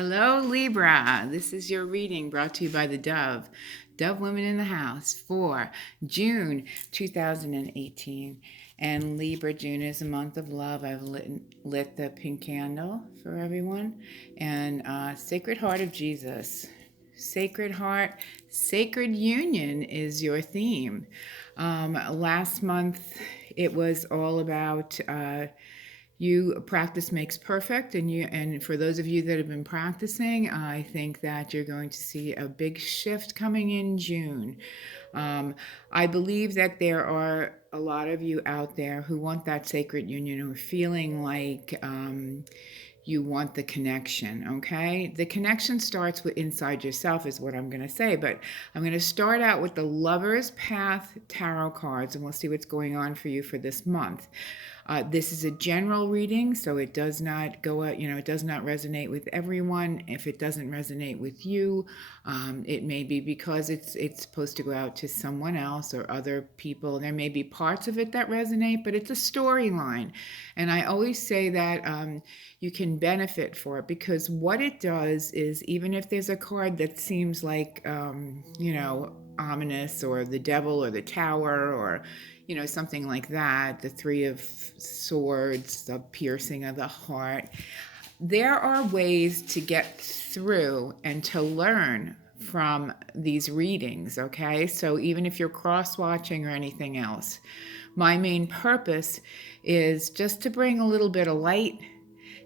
Hello, Libra. This is your reading brought to you by the Dove Women in the House for June 2018. And Libra, June is a month of love. I've lit the pink candle for everyone. And Sacred Heart of Jesus. Sacred Heart, Sacred Union is your theme. Last month, it was all about practice makes perfect, and for those of you that have been practicing, I think that you're going to see a big shift coming in June. I believe that there are a lot of you out there who want that sacred union, who are feeling like you want the connection, okay? The connection starts with inside yourself is what I'm going to say, but I'm going to start out with the Lover's Path Tarot cards, and we'll see what's going on for you for this month. This is a general reading, so it does not go out, it does not resonate with everyone. If it doesn't resonate with you, it may be because it's supposed to go out to someone else or other people. There may be parts of it that resonate, but it's a storyline. And I always say that you can benefit for it, because what it does is, even if there's a card that seems like, ominous, or the devil, or the tower, or something like that, the Three of Swords, the piercing of the heart, there are ways to get through and to learn from these readings, okay? So even if you're cross-watching or anything else, my main purpose is just to bring a little bit of light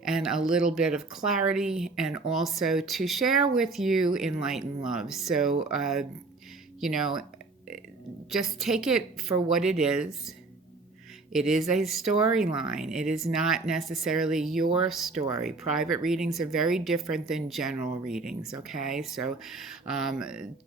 and a little bit of clarity, and also to share with you in light and love. So, just take it for what it is. It is a storyline. It is not necessarily your story. Private readings are very different than general readings, okay? So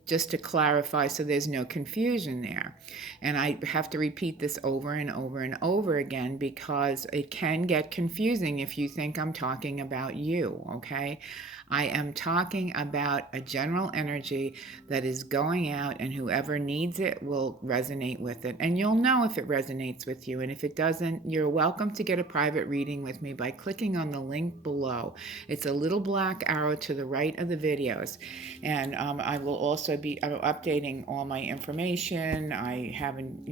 just to clarify, so there's no confusion there. And I have to repeat this over and over and over again, because it can get confusing if you think I'm talking about you, okay? I am talking about a general energy that is going out, and whoever needs it will resonate with it. And you'll know if it resonates with you. And if it doesn't, you're welcome to get a private reading with me by clicking on the link below. It's a little black arrow to the right of the videos. And I will also be updating all my information. I haven't,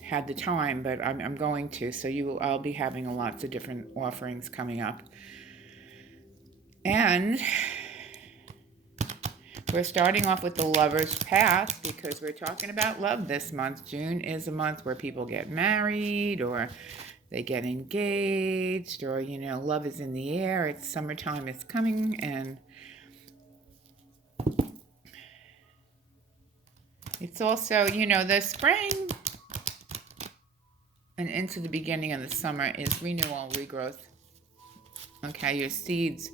had the time, but I'm going to. So I'll be having lots of different offerings coming up. And we're starting off with the Lover's Path, because we're talking about love this month. June is a month where people get married, or they get engaged, or, love is in the air. It's summertime, it's coming, and it's also, the spring and into the beginning of the summer is renewal, regrowth. Okay, your seeds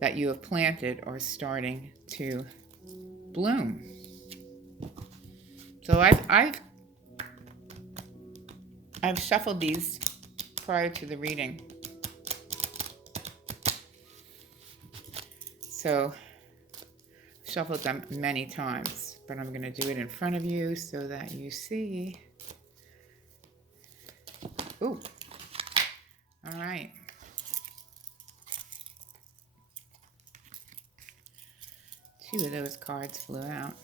that you have planted are starting to bloom. So I've shuffled these prior to the reading. So shuffled them many times, but I'm going to do it in front of you so that you see. Ooh. All right. Two of those cards flew out.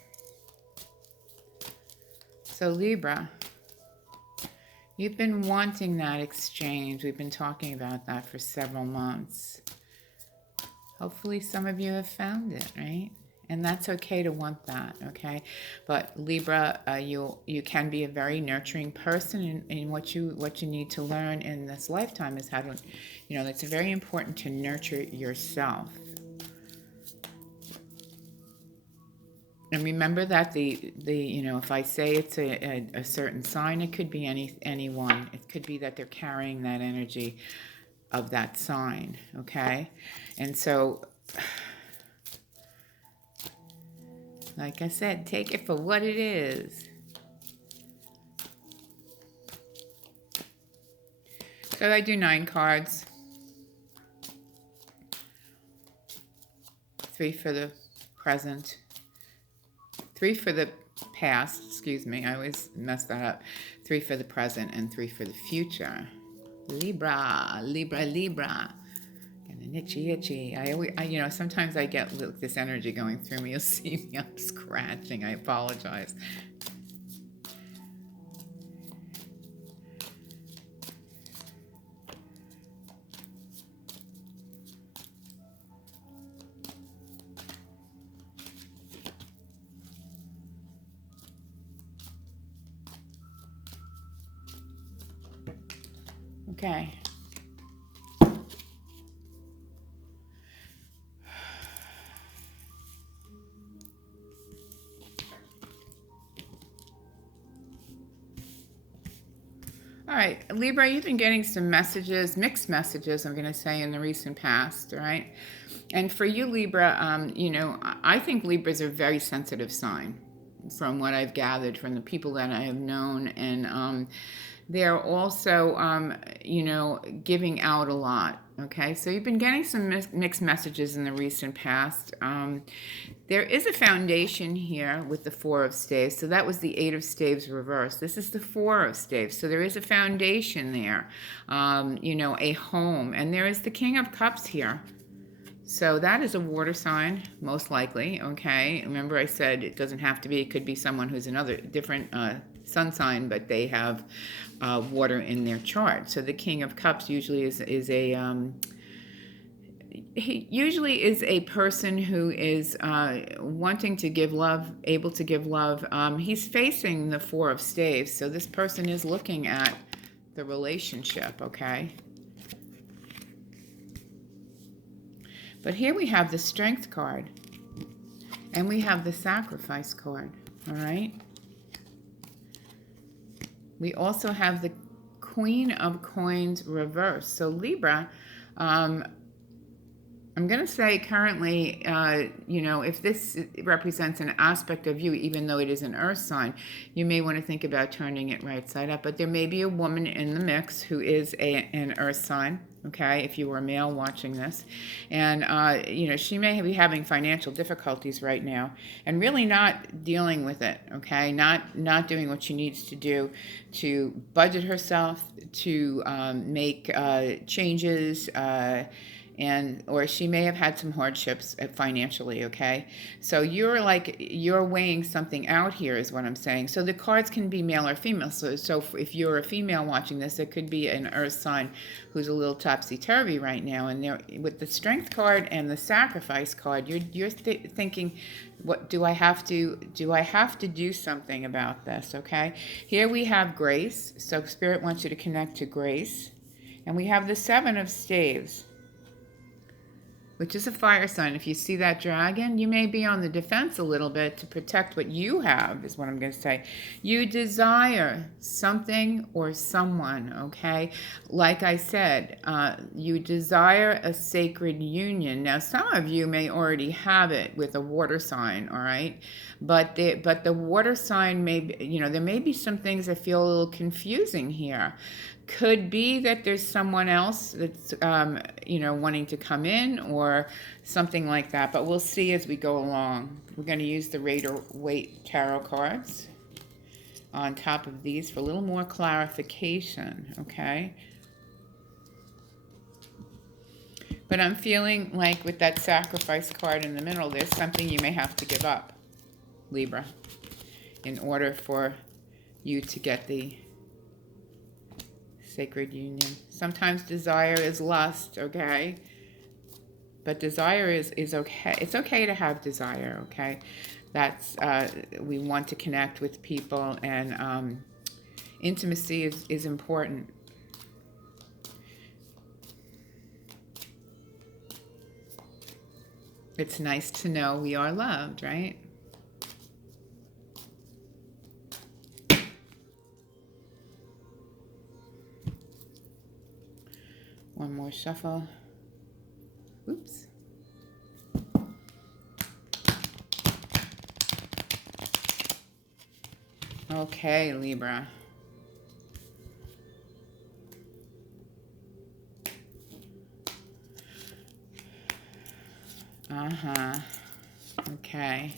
So Libra, you've been wanting that exchange. We've been talking about that for several months. Hopefully some of you have found it, right? And that's okay to want that, okay? But Libra, you can be a very nurturing person, and what you need to learn in this lifetime is how to, it's very important to nurture yourself. And remember that if I say it's a certain sign, it could be anyone. It could be that they're carrying that energy of that sign, okay? And so, like I said, take it for what it is. So I do 9 cards. 3 for the present. 3 for the past, excuse me, I always mess that up. 3 for the present and 3 for the future. Libra, Libra, Libra. Gonna Itchy, itchy. You know, sometimes I get this energy going through me. You'll see me, I'm scratching. I apologize. Okay. All right, Libra, you've been getting some messages, mixed messages, I'm going to say, in the recent past, all right? And for you, Libra, you know, I think Libra's a very sensitive sign from what I've gathered from the people that I have known. And they're also, you know, giving out a lot, okay? So you've been getting some mixed messages in the recent past. There is a foundation here with the Four of Staves. So that was the Eight of Staves reversed. This is the Four of Staves. So there is a foundation there, you know, a home. And there is the King of Cups here. So that is a water sign, most likely, okay? Remember I said it doesn't have to be. It could be someone who's another different sun sign, but they have water in their chart. So the King of Cups usually is a... he usually is a person who is wanting to give love, able to give love. He's facing the Four of Staves, so this person is looking at the relationship, okay? But here we have the Strength card, and we have the Sacrifice card, all right? We also have the Queen of Coins reversed. So Libra, I'm going to say currently, you know, if this represents an aspect of you, even though it is an earth sign, you may want to think about turning it right side up. But there may be a woman in the mix who is an earth sign, okay, if you were a male watching this. And, you know, she may be having financial difficulties right now and really not dealing with it, okay, not doing what she needs to do to budget herself, to make changes, or she may have had some hardships financially, okay? So you're weighing something out here is what I'm saying. So the cards can be male or female. So if you're a female watching this, it could be an earth sign who's a little topsy-turvy right now. And with the Strength card and the Sacrifice card, you're thinking, what do I have to do something about this, okay? Here we have Grace. So Spirit wants you to connect to Grace. And we have the Seven of Staves, which is a fire sign. If you see that dragon, you may be on the defense a little bit to protect what you have, is what I'm going to say. You desire something or someone, okay? Like I said, you desire a sacred union. Now, some of you may already have it with a water sign, all right? But the water sign may be, you know, there may be some things that feel a little confusing here. Could be that there's someone else that's, you know, wanting to come in or something like that. But we'll see as we go along. We're going to use the Rider-Waite tarot cards on top of these for a little more clarification, okay? But I'm feeling like with that Sacrifice card in the middle, there's something you may have to give up, Libra, in order for you to get the sacred union. Sometimes desire is lust, okay? But desire is okay. It's okay to have desire, okay? That's, we want to connect with people, and intimacy is important. It's nice to know we are loved, right? One more shuffle. Oops. Okay, Libra. Okay.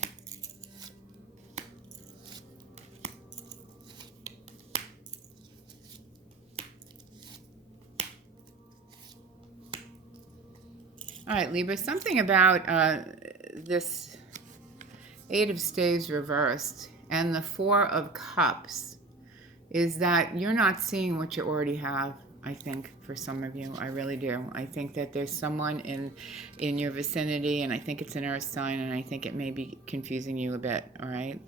All right, Libra, something about this Eight of Staves reversed and the Four of Cups is that you're not seeing what you already have. I think for some of you, I really do. I think that there's someone in your vicinity, and I think it's an earth sign, and I think it may be confusing you a bit, all right?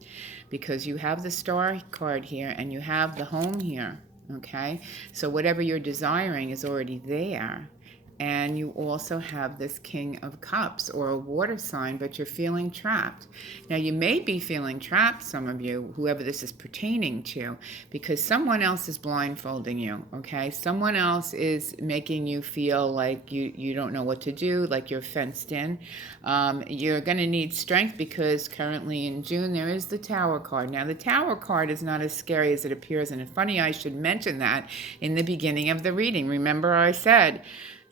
Because you have the Star card here, and you have the home here, okay? So whatever you're desiring is already there. And you also have this King of Cups, or a water sign, but you're feeling trapped. Now, you may be feeling trapped, some of you, whoever this is pertaining to, because someone else is blindfolding you, okay? Someone else is making you feel like you don't know what to do, like you're fenced in. You're going to need strength because currently in June there is the Tower card. Now, the Tower card is not as scary as it appears, and it's funny I should mention that in the beginning of the reading. Remember I said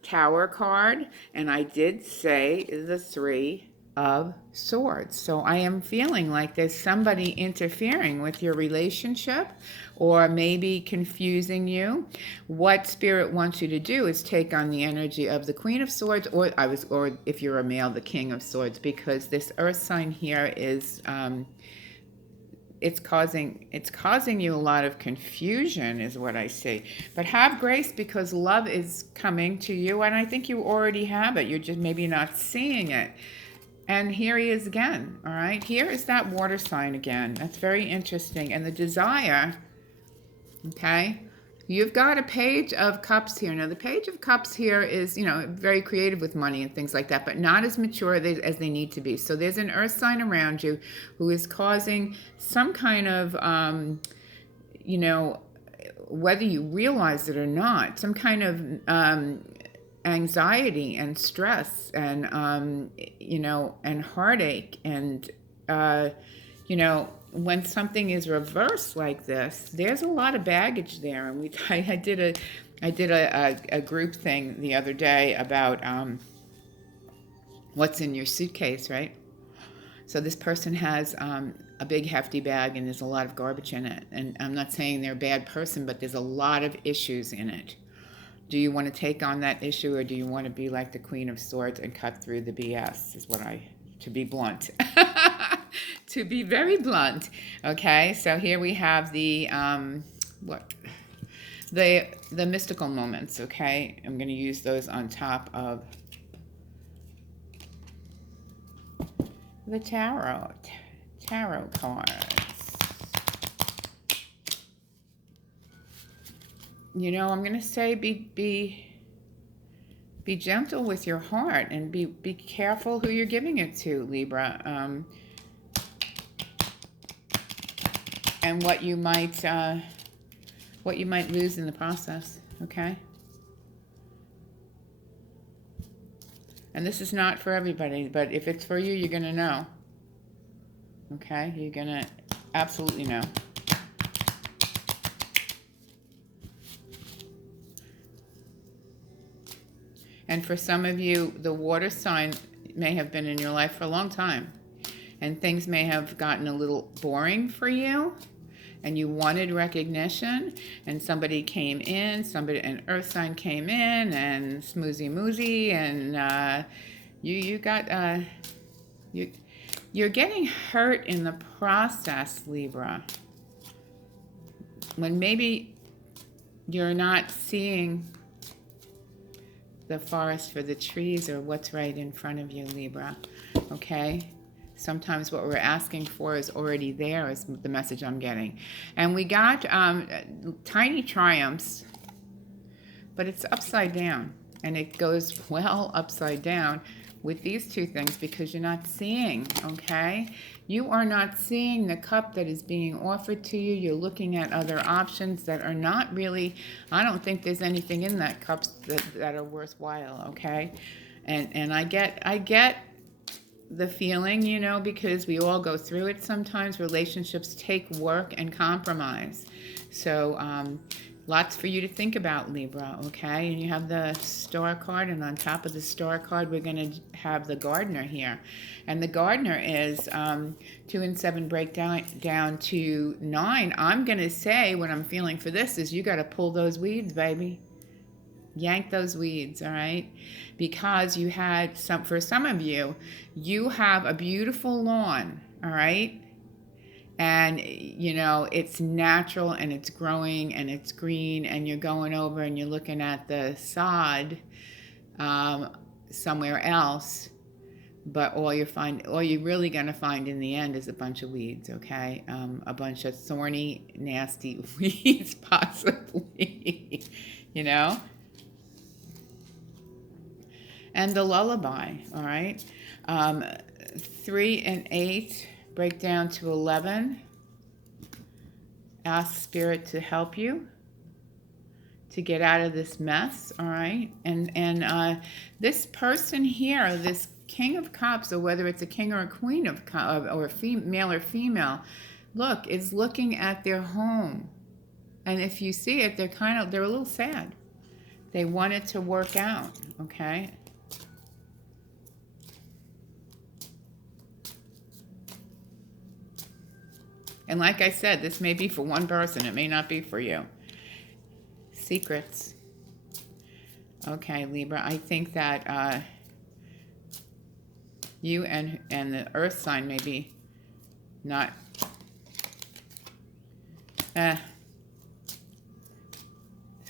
Tower card, and I did say the Three of Swords. So I am feeling like there's somebody interfering with your relationship or maybe confusing you. What Spirit wants you to do is take on the energy of the Queen of Swords, or if you're a male, the King of Swords, because this earth sign here is it's causing you a lot of confusion is what I see. But have grace, because love is coming to you, and I think you already have it. You're just maybe not seeing it. And here he is again, all right? Here is that water sign again. That's very interesting. And the desire, okay? You've got a Page of Cups here. Now, the Page of Cups here is, very creative with money and things like that, but not as mature as they need to be. So there's an earth sign around you who is causing some kind of, whether you realize it or not, some kind of anxiety and stress and, and heartache and, when something is reversed like this, there's a lot of baggage there. And I did a group thing the other day about what's in your suitcase, right? So this person has a big hefty bag, and there's a lot of garbage in it. And I'm not saying they're a bad person, but there's a lot of issues in it. Do you want to take on that issue, or do you want to be like the Queen of Swords and cut through the BS, to be blunt. To be very blunt. Okay, so here we have the mystical moments, okay? I'm going to use those on top of the tarot cards. I'm going to say be gentle with your heart, and be careful who you're giving it to, Libra. And what you might lose in the process, okay? And this is not for everybody, but if it's for you, you're going to know. Okay? You're going to absolutely know. And for some of you, the water sign may have been in your life for a long time, and things may have gotten a little boring for you, and you wanted recognition, and somebody came in, an earth sign came in, and smoozy, and you're getting hurt in the process, Libra, when maybe you're not seeing the forest for the trees or what's right in front of you, Libra, okay? Sometimes what we're asking for is already there, is the message I'm getting. And we got tiny triumphs, but it's upside down. And it goes well upside down with these two things, because you're not seeing, okay? You are not seeing the cup that is being offered to you. You're looking at other options that are not really, I don't think there's anything in that cup that are worthwhile, okay? And I get the feeling, because we all go through it sometimes. Relationships take work and compromise. So lots for you to think about, Libra, okay? And you have the Star card, and on top of the Star card, we're going to have the Gardener here. And the Gardener is 2 and 7 break down to 9. I'm going to say what I'm feeling for this is you got to pull those weeds, baby. Yank those weeds, all right? Because you had for some of you, you have a beautiful lawn, all right? And, you know, it's natural and it's growing and it's green, and you're going over and you're looking at the sod somewhere else. But all you're really going to find in the end is a bunch of weeds, okay? A bunch of thorny, nasty weeds, possibly, you know? And the lullaby, all right? 3 and 8 break down to 11. Ask Spirit to help you to get out of this mess, all right? And this person here, this King of Cups, or whether it's a king or a queen of cups, or male or female, look, is looking at their home. And if you see it, they're a little sad. They want it to work out, okay? And like I said, this may be for one person. It may not be for you. Secrets. Okay, Libra, I think that you and the earth sign may be not...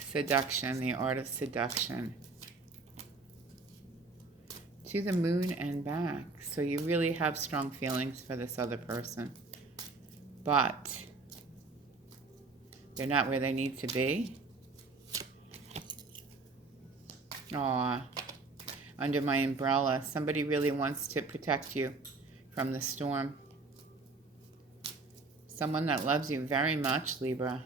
seduction, the art of seduction. To the moon and back. So you really have strong feelings for this other person. But they're not where they need to be. Aw, under my umbrella. Somebody really wants to protect you from the storm. Someone that loves you very much, Libra.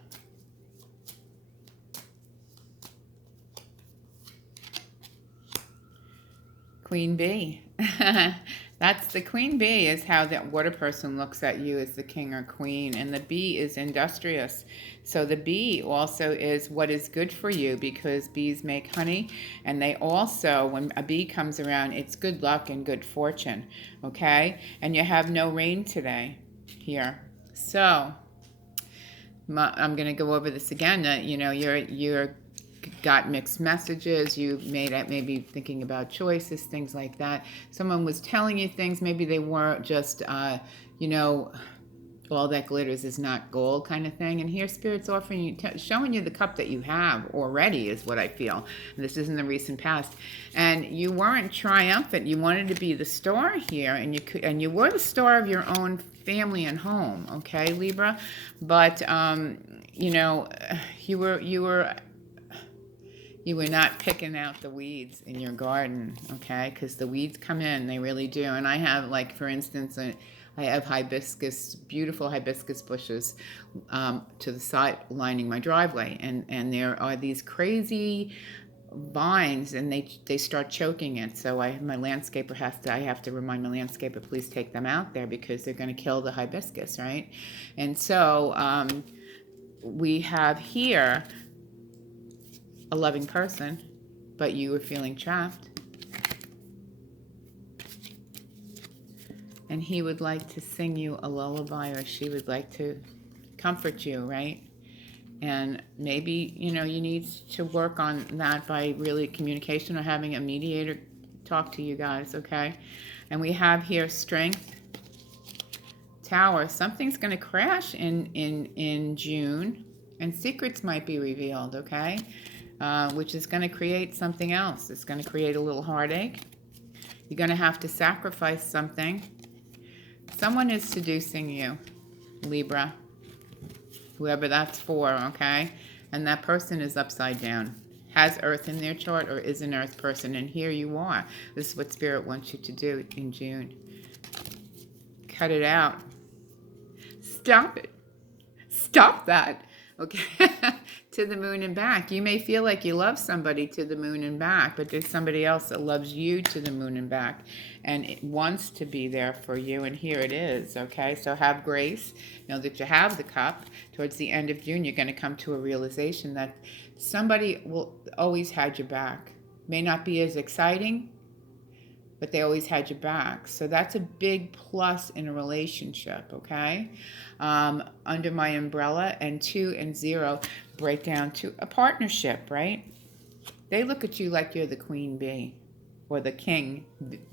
Queen Bee. That's the Queen Bee, is how that water person looks at you as the king or queen. And the bee is industrious. So the bee also is what is good for you, because bees make honey. And they also, when a bee comes around, it's good luck and good fortune. Okay? And you have no rain today here. So I'm going to go over this again. That, you know, you're got mixed messages. You maybe thinking about choices, things like that. Someone was telling you things. Maybe they weren't just, you know, all that glitters is not gold kind of thing. And here Spirit's offering you, showing you the cup that you have already, is what I feel. And this is in the recent past. And you weren't triumphant. You wanted to be the star here, and you were the star of your own family and home. Okay, Libra. But you know, you were not picking out the weeds in your garden, okay? Because the weeds come in, they really do. And I have, like, for instance, I have hibiscus, beautiful hibiscus bushes to the side lining my driveway. And there are these crazy vines, and they start choking it. So I have to remind my landscaper, please take them out there, because they're going to kill the hibiscus, right? And so we have here a loving person, but you were feeling trapped. And he would like to sing you a lullaby, or she would like to comfort you, right? And maybe, you know, you need to work on that by really communication, or having a mediator talk to you guys, okay? And we have here strength, Tower. Something's going to crash in June, and secrets might be revealed, okay? Which is going to create something else. It's going to create a little heartache. You're going to have to sacrifice something. Someone is seducing you, Libra, whoever that's for, okay? And that person is upside down, has Earth in their chart, or is an Earth person. And here you are. This is what Spirit wants you to do in June. Cut it out. Stop it. Stop that. Okay, to the moon and back. You may feel like you love somebody to the moon and back, but there's somebody else that loves you to the moon and back, and it wants to be there for you, and here it is, okay? So have grace. Know that you have the cup. Towards the end of June, you're going to come to a realization that somebody will always had your back. May not be as exciting, but they always had your back. So that's a big plus in a relationship, okay? Under my umbrella, and 2 and 0 break down to a partnership, right? They look at you like you're the queen bee or the king,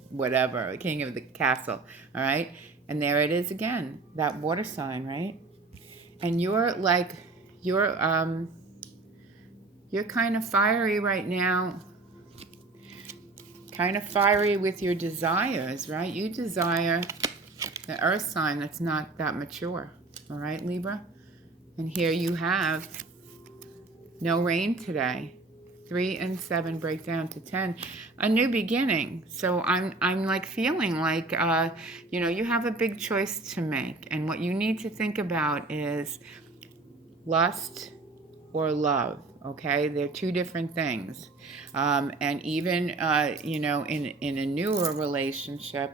whatever, the king of the castle, all right? And there it is again, that water sign, right? And you're like, you're kind of fiery right now, kind of fiery with your desires, right? You desire the earth sign that's not that mature, all right, Libra? And here you have no rain today. 3 and 7 break down to 10. A new beginning. So I'm like feeling like, you know, you have a big choice to make. And what you need to think about is lust or love. Okay, they're two different things. And even, you know, in a newer relationship,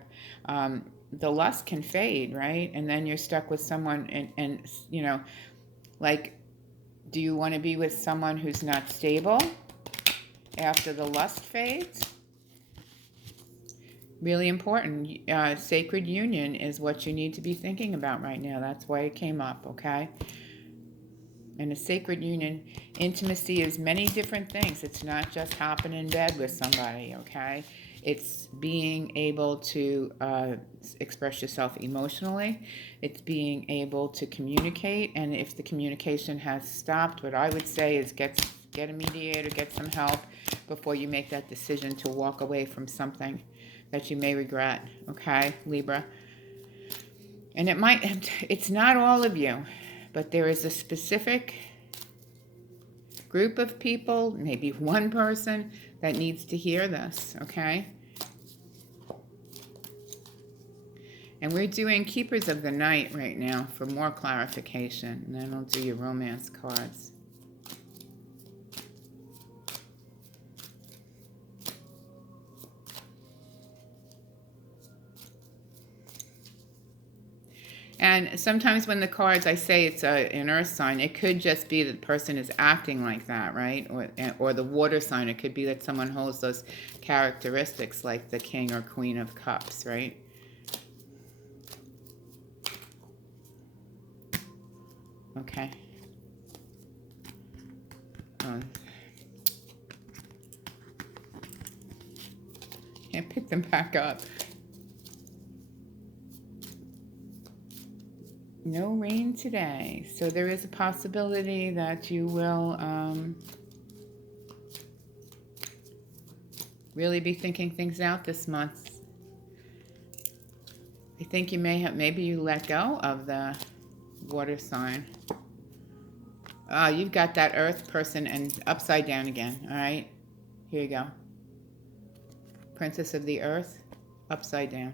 the lust can fade, right? And then you're stuck with someone and you know, like, do you want to be with someone who's not stable after the lust fades? Really important. Sacred union is what you need to be thinking about right now. That's why it came up, okay? And a sacred union, intimacy is many different things. It's not just hopping in bed with somebody, okay? It's being able to express yourself emotionally. It's being able to communicate. And if the communication has stopped, what I would say is get a mediator, get some help before you make that decision to walk away from something that you may regret, okay, Libra? And it's not all of you, but there is a specific group of people, maybe one person, that needs to hear this, okay? And we're doing Keepers of the Night right now for more clarification, and then I'll do your romance cards. And sometimes when the cards, I say it's an earth sign, it could just be that the person is acting like that, right? Or the water sign, it could be that someone holds those characteristics like the King or Queen of Cups, right? Okay. Can't pick them back up. No rain today, so there is a possibility that you will really be thinking things out this month. I think you may have, maybe you let go of the water sign. Oh, you've got that earth person and upside down again, all right? Here you go. Princess of the Earth, upside down.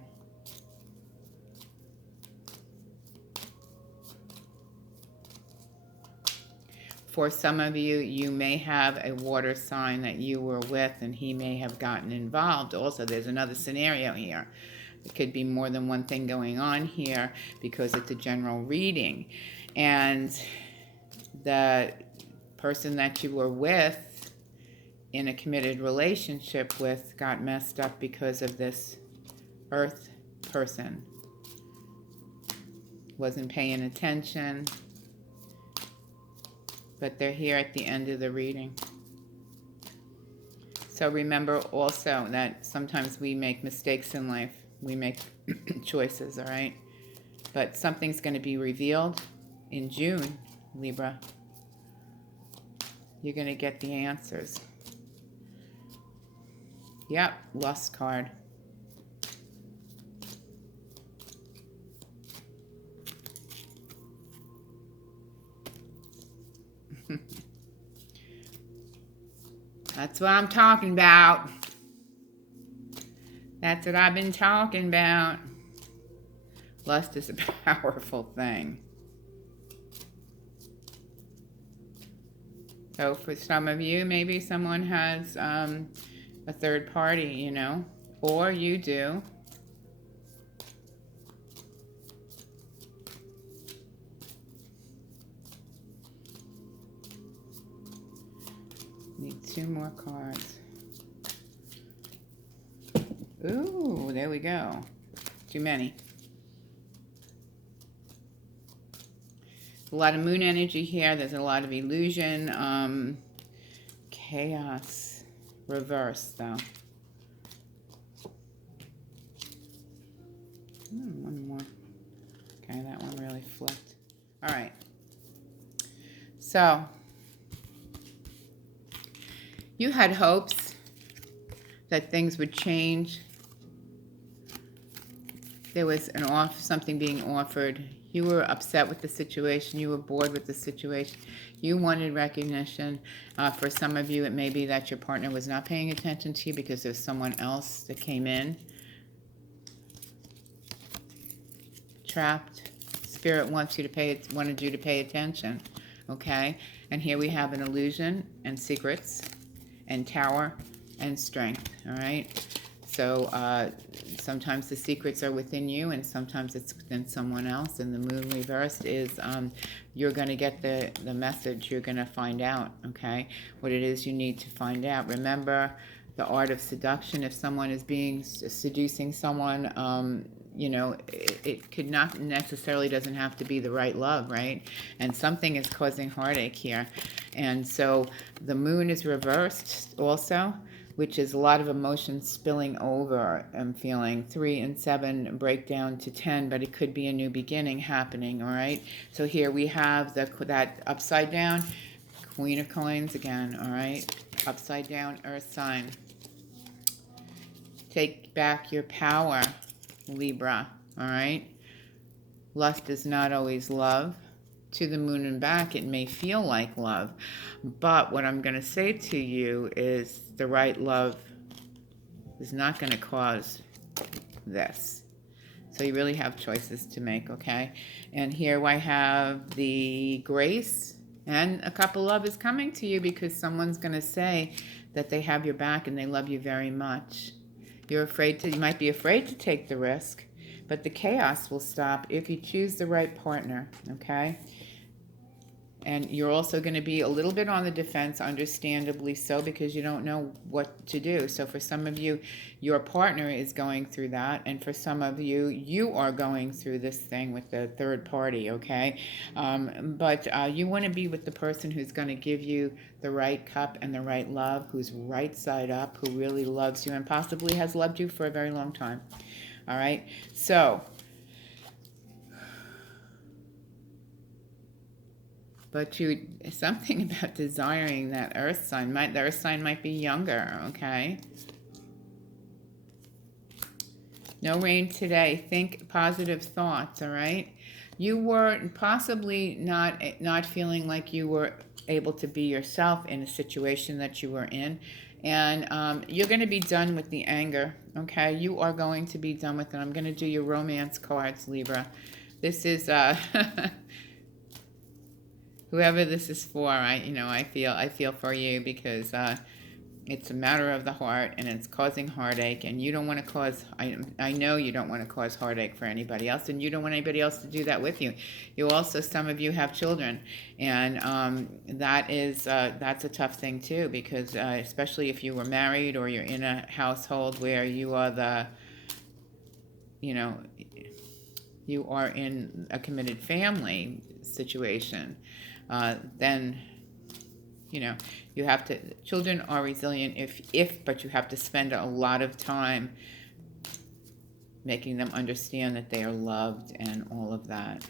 For some of you, you may have a water sign that you were with and he may have gotten involved. Also, there's another scenario here. It could be more than one thing going on here because it's a general reading. And the person that you were with in a committed relationship with got messed up because of this earth person. Wasn't paying attention. But they're here at the end of the reading. So remember also that sometimes we make mistakes in life. We make choices, all right? But something's going to be revealed in June, Libra. You're going to get the answers. Yep, lust card. That's what I'm talking about. That's what I've been talking about. Lust is a powerful thing. So for some of you, maybe someone has a third party, you know, or you do. Need 2 more cards. Ooh, there we go. Too many. A lot of moon energy here. There's a lot of illusion, chaos. Reverse, though. One more. Okay, that one really flipped. All right. So, you had hopes that things would change. There was something being offered. You were upset with the situation. You were bored with the situation. You wanted recognition. For some of you, it may be that your partner was not paying attention to you because there's someone else that came in. Trapped. Spirit wanted you to pay attention. Okay? And here we have an illusion and secrets and tower and strength. All right? So sometimes the secrets are within you, and sometimes it's within someone else. And the moon reversed is you're going to get the message. You're going to find out, okay, what it is you need to find out. Remember the art of seduction. If someone is seducing someone, you know, it could not necessarily doesn't have to be the right love, right? And something is causing heartache here. And so the moon is reversed also, which is a lot of emotions spilling over. I'm feeling 3 and 7 break down to 10, but it could be a new beginning happening, all right? So here we have that upside down, Queen of Coins again, all right? Upside down, Earth sign. Take back your power, Libra, all right? Lust is not always love. To the moon and back, it may feel like love. But what I'm going to say to you is the right love is not going to cause this. So you really have choices to make, okay? And here I have the grace, and a couple love is coming to you because someone's going to say that they have your back and they love you very much. You might be afraid to take the risk, but the chaos will stop if you choose the right partner, okay? And you're also going to be a little bit on the defense, understandably so, because you don't know what to do. So for some of you, your partner is going through that. And for some of you, you are going through this thing with the third party, okay? But you want to be with the person who's going to give you the right cup and the right love, who's right side up, who really loves you and possibly has loved you for a very long time. All right? So, but something about desiring that earth sign. The earth sign might be younger, okay? No rain today. Think positive thoughts, all right? You were possibly not feeling like you were able to be yourself in a situation that you were in. And you're going to be done with the anger, okay? You are going to be done with it. I'm going to do your romance cards, Libra. This is... whoever this is for, I feel for you because it's a matter of the heart and it's causing heartache, and you don't want to cause. I know you don't want to cause heartache for anybody else, and you don't want anybody else to do that with you. You also, some of you have children, and that's a tough thing too, because especially if you were married or you're in a household where you are you are in a committed family situation. Then, you have to, children are resilient but you have to spend a lot of time making them understand that they are loved and all of that.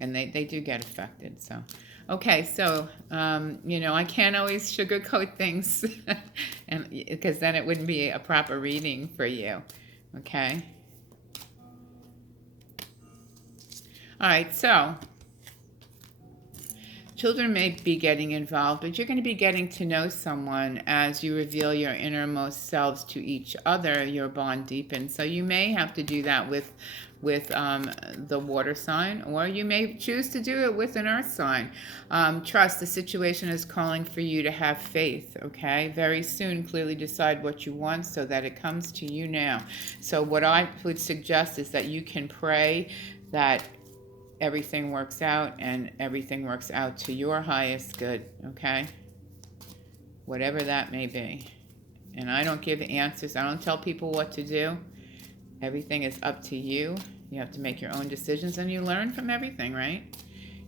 And they do get affected, so. Okay, so, I can't always sugarcoat things and because then it wouldn't be a proper reading for you, okay? All right, so children may be getting involved, but you're going to be getting to know someone as you reveal your innermost selves to each other. Your bond deepens. So you may have to do that with the water sign, or you may choose to do it with an earth sign. Trust, the situation is calling for you to have faith, okay? Very soon, clearly decide what you want so that it comes to you now. So what I would suggest is that you can pray that everything works out, and everything works out to your highest good, okay? Whatever that may be. And I don't give answers. I don't tell people what to do. Everything is up to you. You have to make your own decisions, and you learn from everything, right?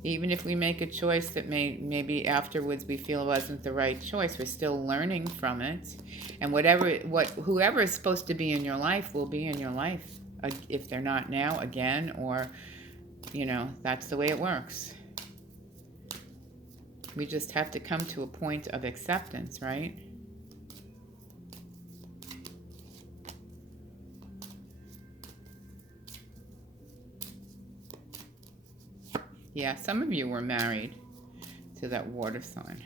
Even if we make a choice that maybe afterwards we feel wasn't the right choice, we're still learning from it. And whoever is supposed to be in your life will be in your life. If they're not now, again, or, that's the way it works. We just have to come to a point of acceptance, right? Yeah, some of you were married to that water sign.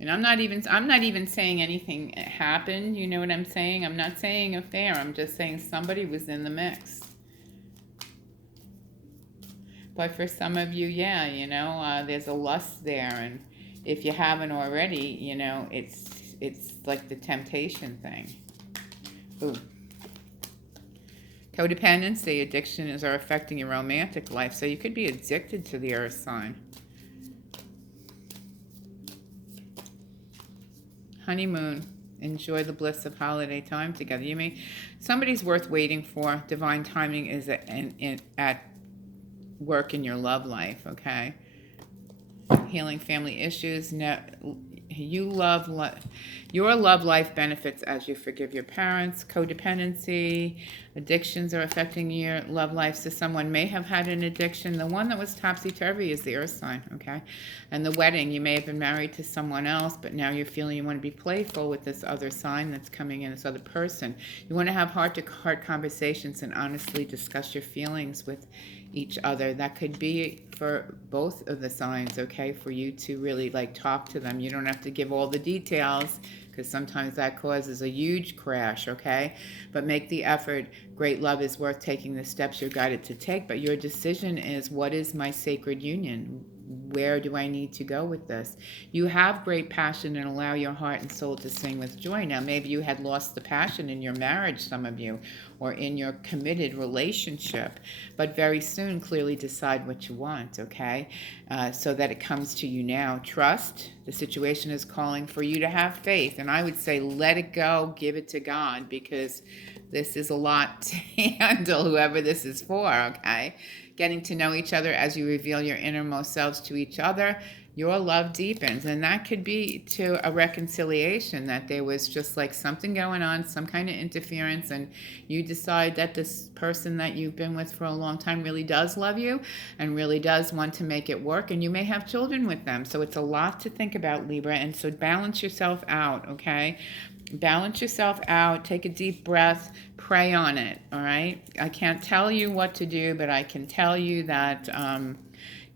And I'm not even saying anything happened, you know what I'm saying? I'm not saying affair, I'm just saying somebody was in the mix. But for some of you, yeah, there's a lust there, and if you haven't already, it's like the temptation thing. Ooh. Codependency, addictions are affecting your romantic life, so you could be addicted to the earth sign. Honeymoon, enjoy the bliss of holiday time together. Somebody's worth waiting for. Divine timing is at work in your love life, okay? Healing family issues. Your love life benefits as you forgive your parents. Codependency, addictions are affecting your love life. So someone may have had an addiction. The one that was topsy-turvy is the earth sign, okay? And the wedding, you may have been married to someone else, but now you're feeling you want to be playful with this other sign that's coming in, this other person. You want to have heart-to-heart conversations and honestly discuss your feelings with each other. That could be for both of the signs, okay, for you to really talk to them. You don't have to give all the details, because sometimes that causes a huge crash, okay? But make the effort. Great love is worth taking the steps you're guided to take, but your decision is, what is my sacred union? Where do I need to go with this? You have great passion, and allow your heart and soul to sing with joy. Now, maybe you had lost the passion in your marriage, some of you, or in your committed relationship, but very soon clearly decide what you want, okay? So that it comes to you now. Trust. The situation is calling for you to have faith, and I would say let it go, give it to God, because this is a lot to handle, whoever this is for, okay? Getting to know each other as you reveal your innermost selves to each other, your love deepens. And that could be to a reconciliation, that there was just something going on, some kind of interference, and you decide that this person that you've been with for a long time really does love you and really does want to make it work, and you may have children with them. So it's a lot to think about, Libra, and so balance yourself out, okay? Balance yourself out, take a deep breath, pray on it, all right? I can't tell you what to do, but I can tell you that,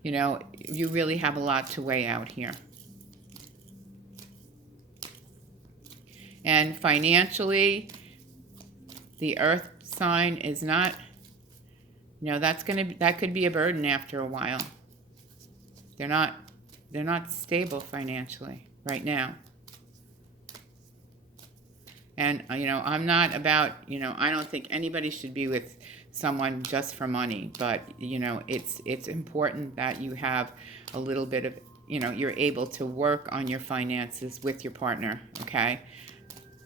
you really have a lot to weigh out here. And financially, the earth sign is not, that could be a burden after a while. They're not stable financially right now. And, I'm not about, I don't think anybody should be with someone just for money. But, it's important that you have a little bit of, you're able to work on your finances with your partner, okay?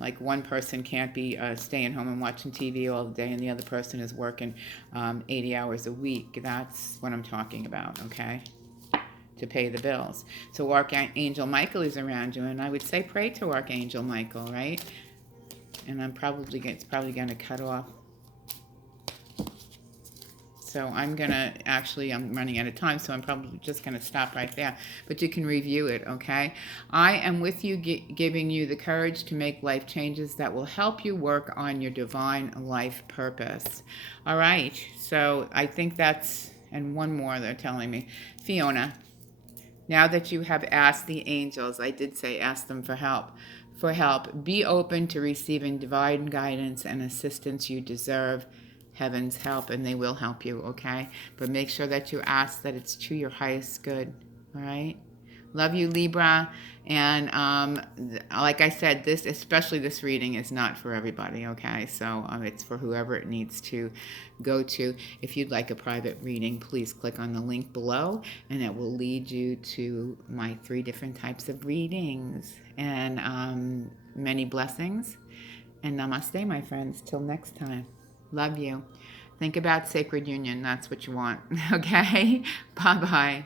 Like, one person can't be staying home and watching TV all day, and the other person is working 80 hours a week. That's what I'm talking about, okay? To pay the bills. So Archangel Michael is around you, and I would say pray to Archangel Michael, right? And it's probably going to cut off. So I'm running out of time, so I'm probably just going to stop right there. But you can review it, okay? I am with you, giving you the courage to make life changes that will help you work on your divine life purpose. All right, so I think that's, and one more they're telling me. Fiona, now that you have asked the angels, I did say ask them for help. Be open to receiving divine guidance and assistance. You deserve heaven's help, and they will help you, okay? But make sure that you ask that it's to your highest good, all right? Love you, Libra. And like I said, especially this reading is not for everybody, okay? So it's for whoever it needs to go to. If you'd like a private reading, please click on the link below, and it will lead you to my 3 different types of readings. And many blessings. And namaste, my friends. Till next time. Love you. Think about sacred union. That's what you want. Okay? Bye-bye.